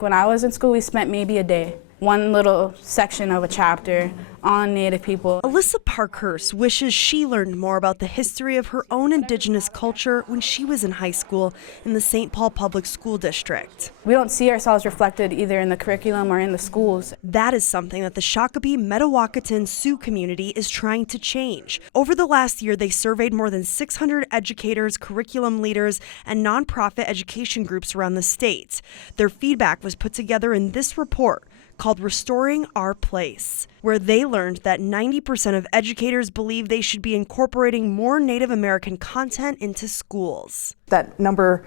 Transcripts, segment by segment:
When I was in school, we spent maybe a day, one little section of a chapter on Native people. Alyssa Parkhurst wishes she learned more about the history of her own Indigenous culture when she was in high school in the St. Paul Public School District. We don't see ourselves reflected either in the curriculum or in the schools. That is something that the Shakopee Mdewakanton Sioux community is trying to change. Over the last year, they surveyed more than 600 educators, curriculum leaders, and nonprofit education groups around the state. Their feedback was put together in this report called Restoring Our Place, where they learned that 90% of educators believe they should be incorporating more Native American content into schools. That number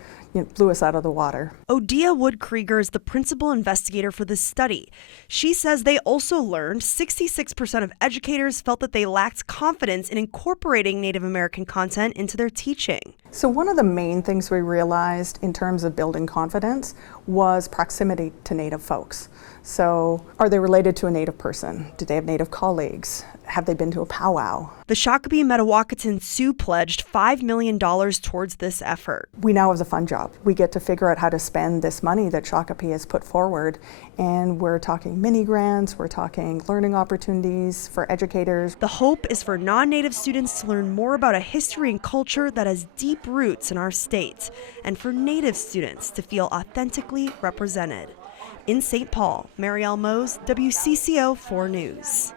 blew us out of the water. Odia Wood-Krieger is the principal investigator for this study. She says they also learned 66% of educators felt that they lacked confidence in incorporating Native American content into their teaching. So one of the main things we realized in terms of building confidence was proximity to Native folks. So are they related to a Native person? Do they have Native colleagues? Have they been to a powwow? The Shakopee Mdewakanton Sioux pledged $5 million towards this effort. We now have a fun job. We get to figure out how to spend this money that Shakopee has put forward, and we're talking mini grants, we're talking learning opportunities for educators. The hope is for non-Native students to learn more about a history and culture that has deep roots in our state, and for Native students to feel authentically represented. In St. Paul, Marielle Mohs, WCCO 4 News.